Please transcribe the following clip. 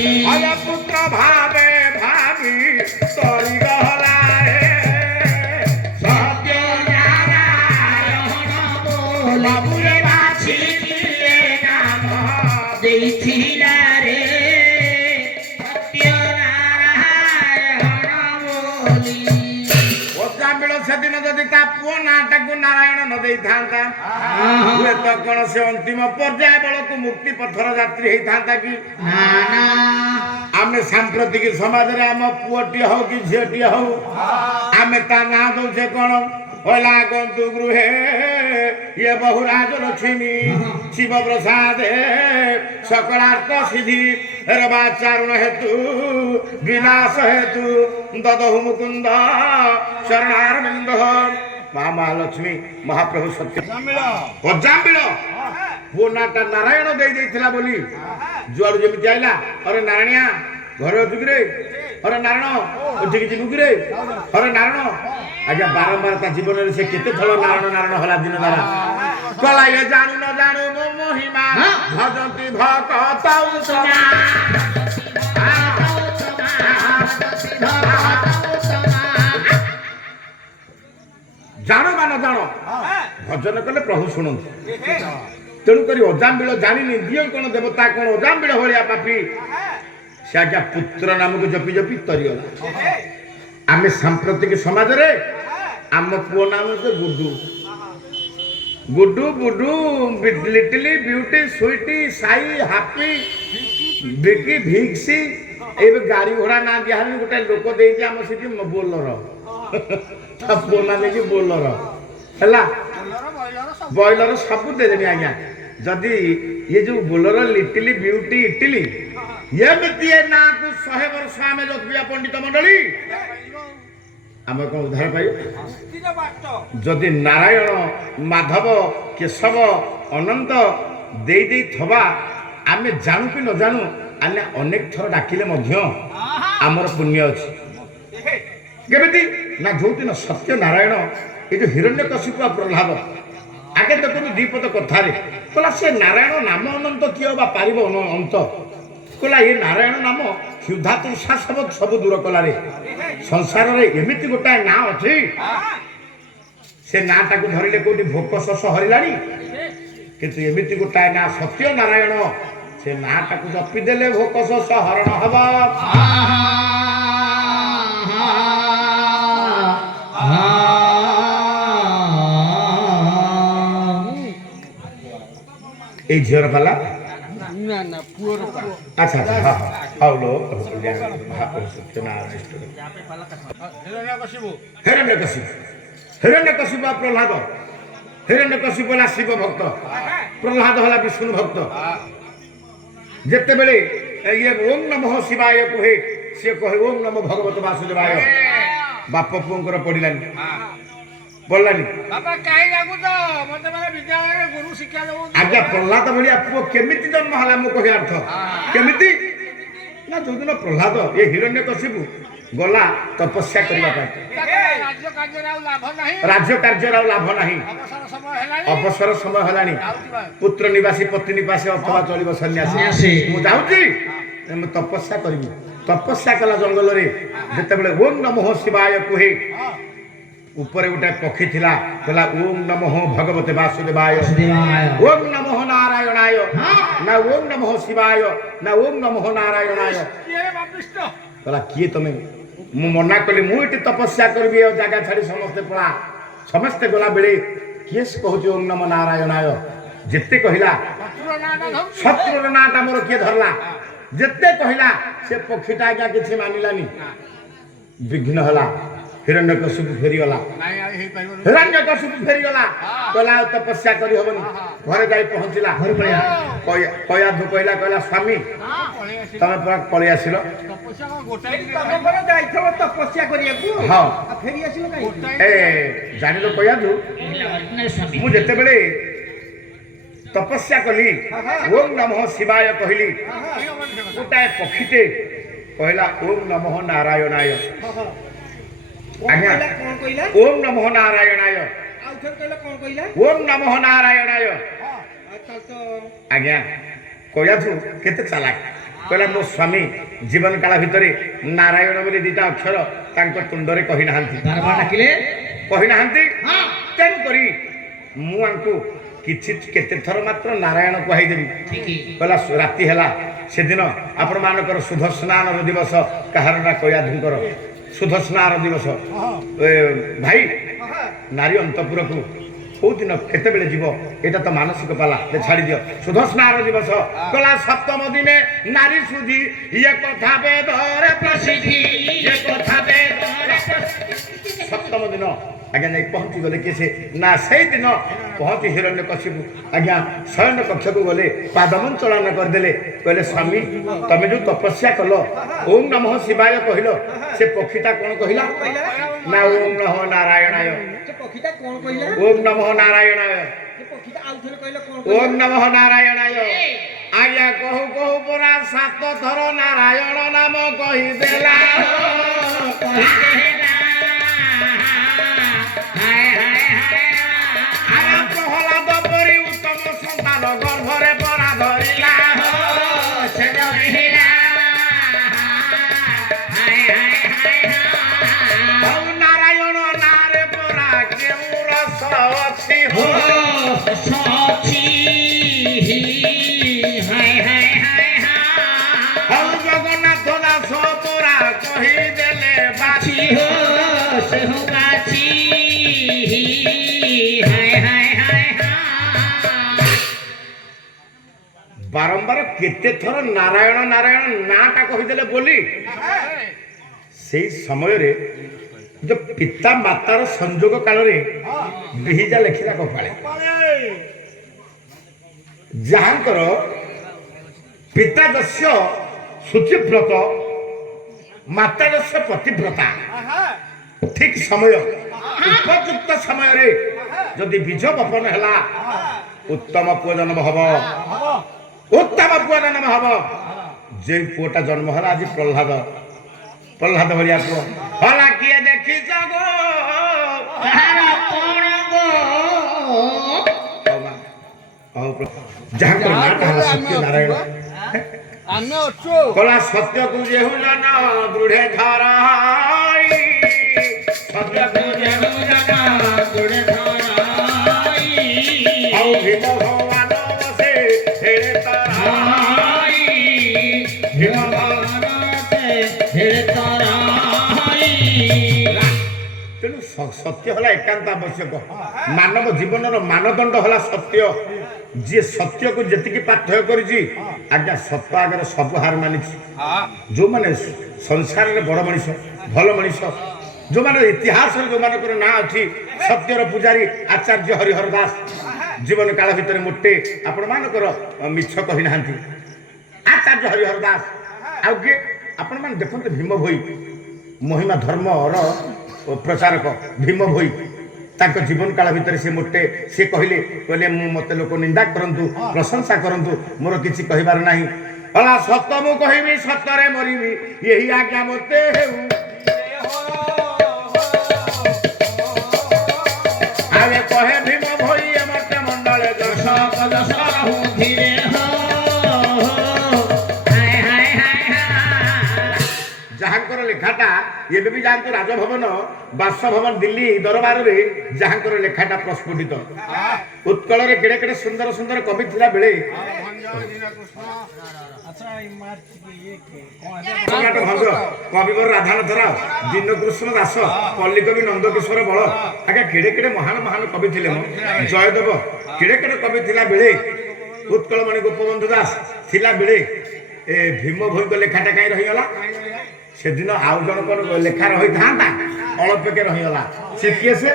अय पुत्र भावे भावी तोरी गहला सत्य नारायण बोल बाबुरे बाछी नाम देइथिला रे सत्य नारायण बोली ओजामिल सेदिन जदि ता पुओ नाटाकू नारायण न देई थांता हुए तो कौन से अंतिम पर्याय बेलू मुक्ति पथर यात्री होता कि आम सांप्रतिक समाज रे आम पुओटी हो कि झीटी हो आम ता ना दौचे कौन होला गंतु गृहे ये बहुराज लक्ष्मी शिव प्रसाद सकलार्थ सिद्धि रवाचारण हेतु विनाश हेतु ददहु मुकुंद शरणारविंद महालक्ष्मी महाप्रभु सत्य अजामिल पुओ नाटा नारायण दे बोली जुआड़ जमी आईला अरे नारायणिया घर अच्छे अरे नारायण उठिक जीवु कि अरे नारायण आज्ञा बारंबार ता जीवन से केते थल नारायण नारायण हला दिन दारा कला ये जानू न जानू मो महिमा भजंती भक्त जानो बा न जानो भजन कले प्रभु शुणु तेणुक अजामिल जानी दियो कौन देवता कौन अजामिल भाया पापी से आज्ञा पुत्र नाम को जपी जपी तरीगला आम सांप्रतिक समाज रे आम पुओ नाम से गुडू गुडू बुडू लिटिली ब्यूटी स्वीटी साई हापी बिकी भिक्सी ए गाड़ी घोड़ा ना दिया गोटे लोक देखे आम से बोलर पुओ ना देखिए बोलर है बॉयलर सब देदेवी आज्ञा जदि ये जो बोलर लिटिली ब्यूटी इटिली ये ना 100 वर्ष आम जपिया पंडित मंडली आम कौन उद्धार पाई जदि नारायण माधव केशव अनंत दे दे थवा आम जानू कि न जानू आने अनेक थर डाकिले आमर पुण्य अच्छी केमिति ना जो दिन सत्य नारायण ये जो हिरण्यकशिपु प्रह्लाद आगे देखो दीपद कथारे कहला से नारायण नाम अनंत किए बा पार अंत कहला ये नारायण नाम क्षुधा तृषा सब दूर कला संसार एमती गोटाए ना अच्छी से ना टाक धरले कौटी भोक शोष हरिलानी किंतु एमती गोटाए ना सत्य नारायण से ना टाक जपिदेले भोक शोष हरण हब ए झीर पाला अच्छा हाँ हाँ लो हिरण्यकशिपु प्रह्लाद हिरण्यकशिपु है शिव भक्त प्रह्लाद है विष्णु भक्त जिते बड़े ये ओम नमः शिवाय कहे सी कहे ओम नमो भगवत वासुदेवाय बाप पुओं पड़ानी बोलानी बाबा काहे लागु तो मते माने विद्यालय रे गुरु शिक्षा देबो आज्ञा प्रह्लाद भलिया पुओ केमिति जन्म हला मो कहि अर्थ केमिति ना जो दिन प्रह्लाद ये हिरण्यकशिपु गला तपस्या करबा पाई राज्य कार्य लाभ नाही अवसर समय हलानी पुत्र निवासी पत्नी निवासी अथवा चलिब सन्यासी मु जाउची मु तपस्या करबी तपस्या कला जंगल रे जते बेले ओम नमः शिवाय कहे ऊपर गोटे पक्षी थिला कहला ओम नमः भगवते वासुदेवाय ओम नमः नारायणाय ना ओम नमः शिवाय ना ओम नमः नारायणाय कहला किए तमे मु मना कली मु एटी तपस्या करबी ए जागा छाड़ी समस्ते पळा समस्ते गला बेले किए कहूची ओम नमः नारायणाय जेते कहिला शत्रुर नाटा मोर किए धरला जेते कहिला से पक्षीटा आज्ञा किछि मानिलानी विघ्न हला हिरण्यकशिपु फेरीगला हिरण्यकशिपु फेरीगला कहला तपस्या करी हबनी घरे जाई पहुंचला कया धु कहला कहला स्वामी तमे पूरा पळि आसिलो तपस्या गोटाई तमे जाइथो तपस्या करियाकू हां फेरी आसिलो काई ए जानिलो कया धु मु जेते बेले तपस्या कली ओम नमः शिवाय कहली गोटाए पक्षीते कहला ओम नमः नारायणाय ओम नमः नारायणाय ओम नमः नारायणाय आज्ञा कया केते चालाक କହିଲା ମୋ ସ୍ୱାମୀ ଜୀବନ କାଳ ଭିତରେ ନାରାୟଣ ବୋଲି ଦିଟା ଅକ୍ଷର ତାଙ୍କ ତୁଣ୍ଡରେ କହିନାହାନ୍ତି କହିନାହାନ୍ତି ତେଣୁକରି ମୁଁ ଆଙ୍କୁ କିଛି କେତେ ଥର ମାତ୍ର ନାରାୟଣ କୁହାଇଦେବି କହିଲା ରାତି ହେଲା ସେଦିନ ଆପଣମାନଙ୍କର ଶୁଦ୍ଧ ସ୍ନାନର ଦିବସ କାହାର ନା କୟାଧୁଙ୍କର ଶୁଦ୍ଧ ସ୍ନାନ ଦିବସ ଭାଇ ନାରୀ ଅନ୍ତପୁରକୁ କୋଉ ଦିନ କେତେବେଳେ ଯିବ ଏଇଟା ତ ମାନସିକ ପାଲା ଛାଡ଼ି ଦିଅ ଶୁଦ୍ଧ ସ୍ନାନ ଦିବସ କହିଲା ସପ୍ତମ ଦିନେ ନାରୀ ସୁଧି ଇଏ କଥା ବେଦରେ ପ୍ରସିଦ୍ଧି ଇଏ କଥା ବେଦରେ ସପ୍ତମ ଦିନ ଆଜ୍ଞା ଯାଇ ପହଞ୍ଚିଗଲେ କିଏ ସେ ନା ସେଇଦିନ ପହଞ୍ଚି ହିରଣ୍ୟକଶିପୁ ଆଜ୍ଞା ଶୟନ କକ୍ଷକୁ ଗଲେ ପାଦମଞ୍ଚଳନ କରିଦେଲେ କହିଲେ ସ୍ୱାମୀ ତମେ ଯୋଉ ତପସ୍ୟା କଲ ଓಂ ନମଃ ଶିବାୟ କହିଲ ସେ ପକ୍ଷୀଟା କ'ଣ କହିଲା ନା ଓಂ ନମଃ ନାରାୟଣାୟ ଓಂ ନମଃ ନାରାୟଣାୟ ଓಂ ନମଃ ନାରାୟଣାୟ ଆଜ୍ଞା କହୁ କହୁ ପରା 7 ଥର ନାରାୟଣ ନାମ କହିଦେଲା ପ୍ରହ୍ଲାଦ ପରି ଉତ୍ତମ ସନ୍ତାନ ଗର୍ଭରେ ପରା ଧରିଲା ନାରାୟଣ ନାରେ ପରା କେଉଁ ରସ ଅଛି ଜଗନ୍ନାଥ ଦାସ ପରା କହିଦେଲେ ବାଛି ବାରମ୍ବାର କେତେ ଥର ନାରାୟଣ ନାରାୟଣ ନାଁଟା କହିଦେଲେ ବୋଲି ସେଇ ସମୟରେ ଯୋଉ ପିତା ମାତାର ସଂଯୋଗ କାଳରେ ବିହିଜା ଲେଖିଲା କପାଳେ ଯାହାଙ୍କର ପିତା ଯସ୍ୟ ଶୁଚିବ୍ରତ ମାତା ଯସ୍ୟ ପତିବ୍ରତା ଠିକ ସମୟ ଉପଯୁକ୍ତ ସମୟରେ ଯଦି ବୀଜ ବପନ ହେଲା ଉତ୍ତମ ପୁଅ ଜନ୍ମ ହବ ଉତ୍ତମ ପୁଅ ଜନ୍ମ ହବ ଯେ ପୁଅଟା ଜନ୍ମ ହେଲା ଆଜି ପ୍ରହ୍ଲାଦ ଭଳିଆ ପୁଅ ହଲା କିଏ ଦେଖିଛ ଗো ଯାହାଙ୍କର ନାଁଟା ହେଲା ସତ୍ୟ ନାରାୟଣ ଆମେ ଅଛୁ କଲା ସତ୍ୟକୁ ଯେହୁ ଜନ ଦୃଢ଼େ ଧରାଇ ସତ୍ୟକୁ ଯେହୁ ଜନ ଦୃଢ଼େ ଧରାଇ ଆଉ ଭୀମ ଭଗବାନ ବସେ ହେଳେ ତରାଇ ଭୀମ ଭଗବାନ ବସେ ହେଳେ ତରାଇ ତେଣୁ ସତ୍ୟ ହେଲା ଏକାନ୍ତ ଆବଶ୍ୟକ ମାନବ ଜୀବନର ମାନଦଣ୍ଡ ହେଲା ସତ୍ୟ ଯିଏ ସତ୍ୟକୁ ଯେତିକି ପାଥେୟ କରିଛି ଆଜ୍ଞା ସତ୍ୟ ଆଗରେ ସବୁ ହାର ମାନିଛି ଯୋଉମାନେ ସଂସାରରେ ବଡ଼ ମଣିଷ ଭଲ ମଣିଷ ଯୋଉମାନେ ଇତିହାସରେ ଯୋଉମାନଙ୍କର ନାଁ ଅଛି ସତ୍ୟର ପୂଜାରୀ ଆଚାର୍ଯ୍ୟ ହରିହର ଦାସ ଜୀବନ କାଳ ଭିତରେ ମୋଟେ ଆପଣମାନଙ୍କର ମିଛ କହିନାହାନ୍ତି ଆଚାର୍ଯ୍ୟ ହରିହର ଦାସ ଆଉ କିଏ ଆପଣମାନେ ଦେଖନ୍ତୁ ଭୀମ ଭୋଇ ମହିମା ଧର୍ମର ପ୍ରଚାରକ ଭୀମ ଭୋଇ ତାଙ୍କ ଜୀବନ କାଳ ଭିତରେ ସେ ମୋଟେ ସେ କହିଲେ ମୁଁ ମତେ ଲୋକ ନିନ୍ଦା କରନ୍ତୁ ପ୍ରଶଂସା କରନ୍ତୁ ମୋର କିଛି କହିବାର ନାହିଁ ହେଲା ସତ ମୁଁ କହିବି ସତରେ ମରିବି ଏହି ଆଜ୍ଞା ମତେ ହେଉ ଆରେ କହେ ଭୀମ ଭୋଇ ମତେ ମଣ୍ଡଳେ ଯଶ ଧୀରେ ଯାହାଙ୍କର ଲେଖାଟା ଏବେ ବି ଯାଆନ୍ତୁ ରାଜଭବନ ବାସଭବନ ଦିଲ୍ଲୀ ଦରବାରରେ ଯାହାଙ୍କର ଲେଖାଟା ପ୍ରସ୍ଫୁଟିତ ଉତ୍କଳରେ କେଡ଼େ କେଡ଼େ ସୁନ୍ଦର ସୁନ୍ଦର କବି ଥିଲା ବେଳେ କବିବର ରାଧାନାଥ ରାଓ ଦୀନକୃଷ୍ଣ ଦାସ ପଲ୍ଲୀକବି ନନ୍ଦକିଶୋର ବଳ ଆଜ୍ଞା କେଡ଼େ କେଡ଼େ ମହାନ ମହାନ କବି ଥିଲେ ଜୟଦେବ କେଡ଼େ କେଡ଼େ କବି ଥିଲା ବେଳେ ଉତ୍କଳମଣି ଗୋପବନ୍ଧୁ ଦାସ ଥିଲା ବେଳେ ଏ ଭୀମ ଭୋଇଙ୍କ ଲେଖାଟା କାହିଁ ରହିଗଲା ସେଦିନ ଆଉ ଜଣଙ୍କର ଲେଖା ରହିଥାନ୍ତା ଅଳ୍ପକେ ରହିଗଲା ସେ କିଏ ସେ